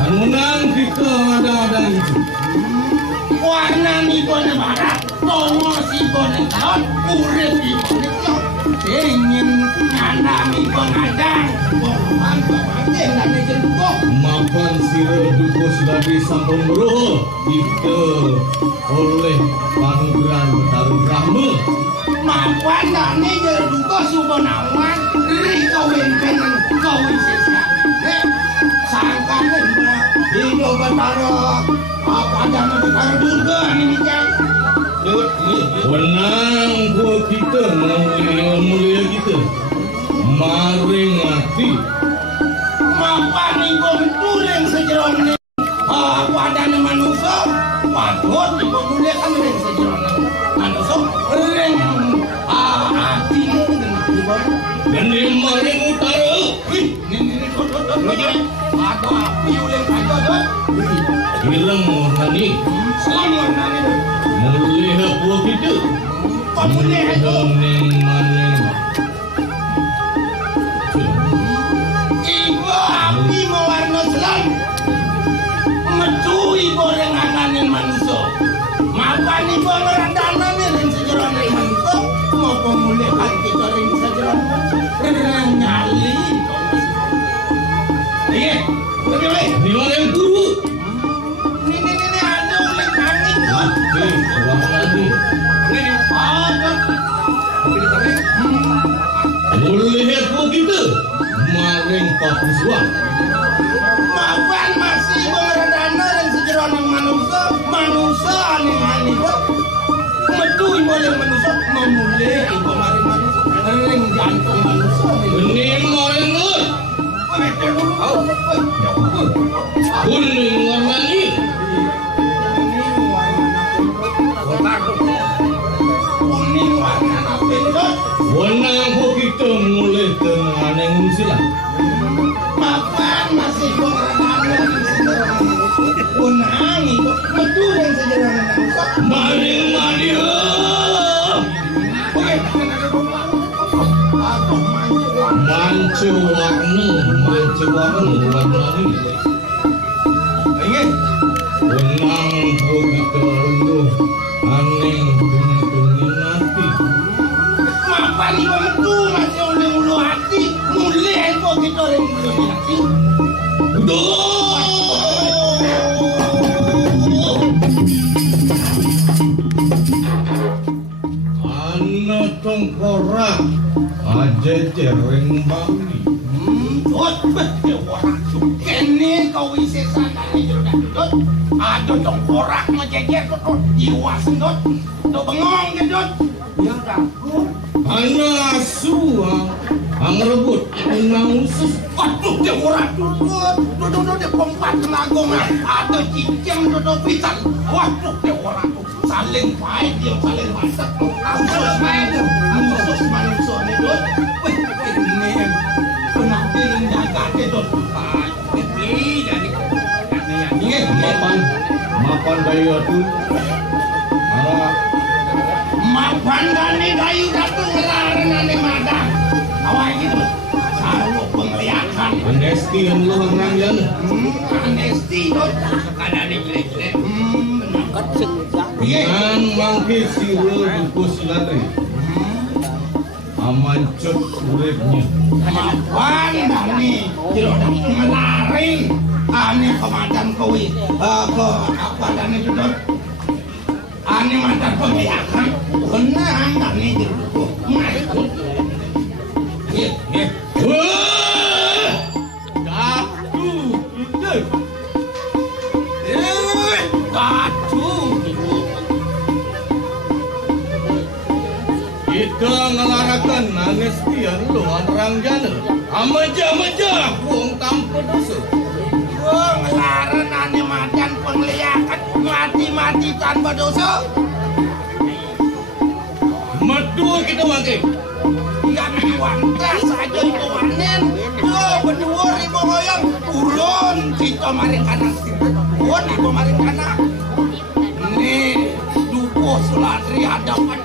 Bangunan kita ada itu. Warna ni boleh marah, tongo si boleh tahun, urip si boleh tahun. Ingin ngana mi pengadang, bohongan dan nejeluko. Makan sirah duko sedari sampun beruh, kita oleh panugrah Taruh Brahma. Makan dan nejeluko subonawan, rikawin dengan kawin sesat. Sangkan hidup bertaruh, apa dan bertaruh juga ini kan? Wenang gua kita mulia kita, maring hati. Mapan ni gua menturing sejeronya. Apa dan manusia, patut ni gua muliakan ring sejeronya. Manusia ring hati dengan gua. Dan di maring utara. Ini atau api oleh kata tuan. Hilang warnani. Selamat nani. Mulia gua kita. Pemulia itu. Maning. Ibu api mewarna selam. Mencuri gorenganan manusia. Mapan ibu merandana ring sejeronya manusia. Mau pemulihan kita ring sejeronya. Nyali. Di mana yang guru? Ini ada oleh kami tuan. Ulang lagi. Mulia gua kita. Maring papuswan. Maafkan masih beradana dan sejeronan manusia. Manusia aneh-aneh. Medui boleh manusia. Memulai kemarin manusia. Ring jantung manusia. Ini maring nur. Kuning warna ni. Kuning warna apa itu? Wenang gua kita mulai tengah yang usilah. Maafkan masih beradana dan sejeronan manusia. Kunang itu medui dan sejeronan manusia. Maring maria. Mancu warna warna ni. Ingin? Wenang gua kita lu aneh tuntungin hati. Maafkan ibu mentu masih oleh ulu hati. Mulai kok kita oleh ulu hati. Anak tongkorak aja cereng bangi. Betul orang tu. Kene kau isi sana ni juga duduk. Ada tongkorak ngejejer tu. Iwas tu. Tu bengong gitu. Yang takut. Anak asuh ang rebut unang usus. Aduh dia orang tu. Duduk dia pompat lagung. Ada cincang duduk pisan. Waduh dia orang tu. Saling baik dia saling masak. Asus baik tu. Asus manusia ni tu. Weh ini penampilan jaga dia tu. Ini jadi Mapan bayu tu. Mapan dani dayu satu ngelaran ane madang. Awak gitu. Sarung penglihatan. Anesti yang lu orang yang. Anesti tu. Kadang ni jelek-jelek. Dengan mangke siro duko silatri. Amancut uripnya. Mapan dani. Jero dah ngelaring. Ane komandan kowe. Ke apa dani tu tu. Ane mantan penglihatan. Benar dani jero. Mari. Kita ngelarakan anestian lu orang jana. Ameja-meja wong tanpa dosa. Ngelaran ane madan pengliakan mati-mati tanpa dosa. Medua kita makin. Yang wangkas saja itu wanen. Berdua ribu goyang. Urun kita maring kanak. Urun ribu maring kanak. Nih, duko Suladri hadapan.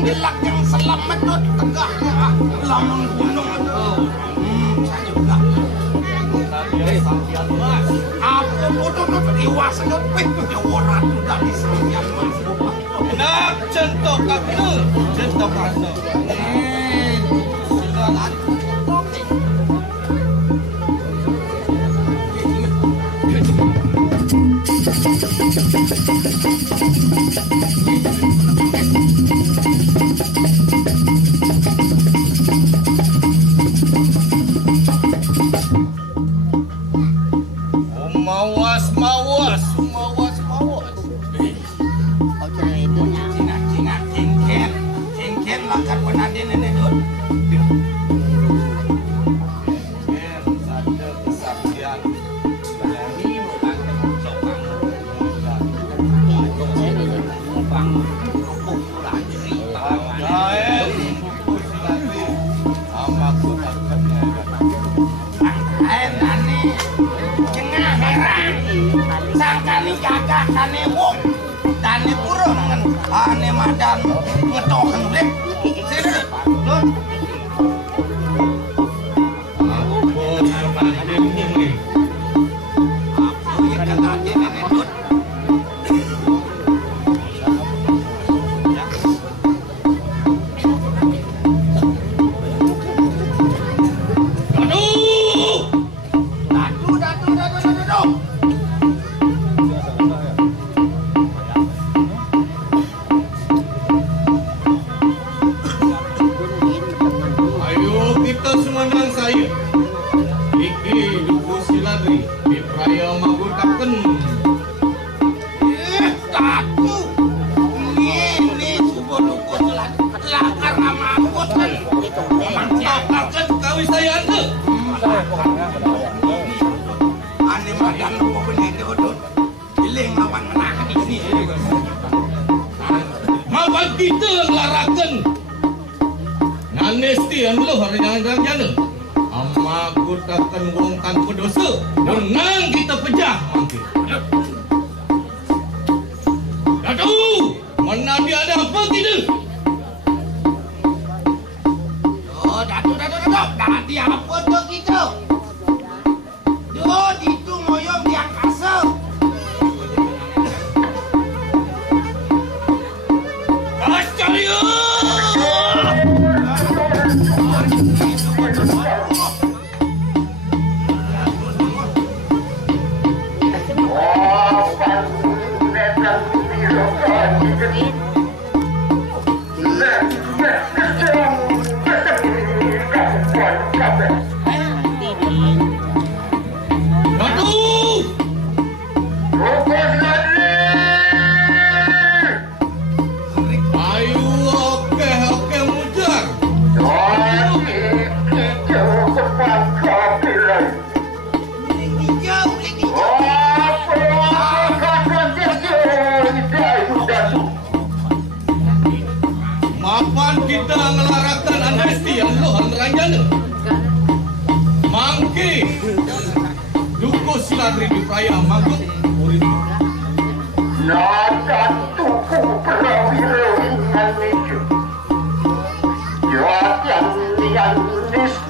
Bilak yang selamat dot tegaknya lamun gunung itu. Saya juga. Apa bodoh dot iwas dot orang sudah di Sampian Mas. Nak centok kakek, centok kakek. Ane wong, ane purun kan, ane madan ngetokan lek. Sini, don. Kita larakan nanestian lu orang jana. Ama kutakan wong tanpa dosa. Dengan kita pejah mangke. Aduh, mana dia ada apa kita? Oh, datu. Tadi apa tu kita? Duh, itu moyong yang kasar. Kita ngelarakan anesti yang lo ranjana. Mangke duko Suladri di Praya mangkut murid. Nakan tuku prawira ingan mejo. Arundis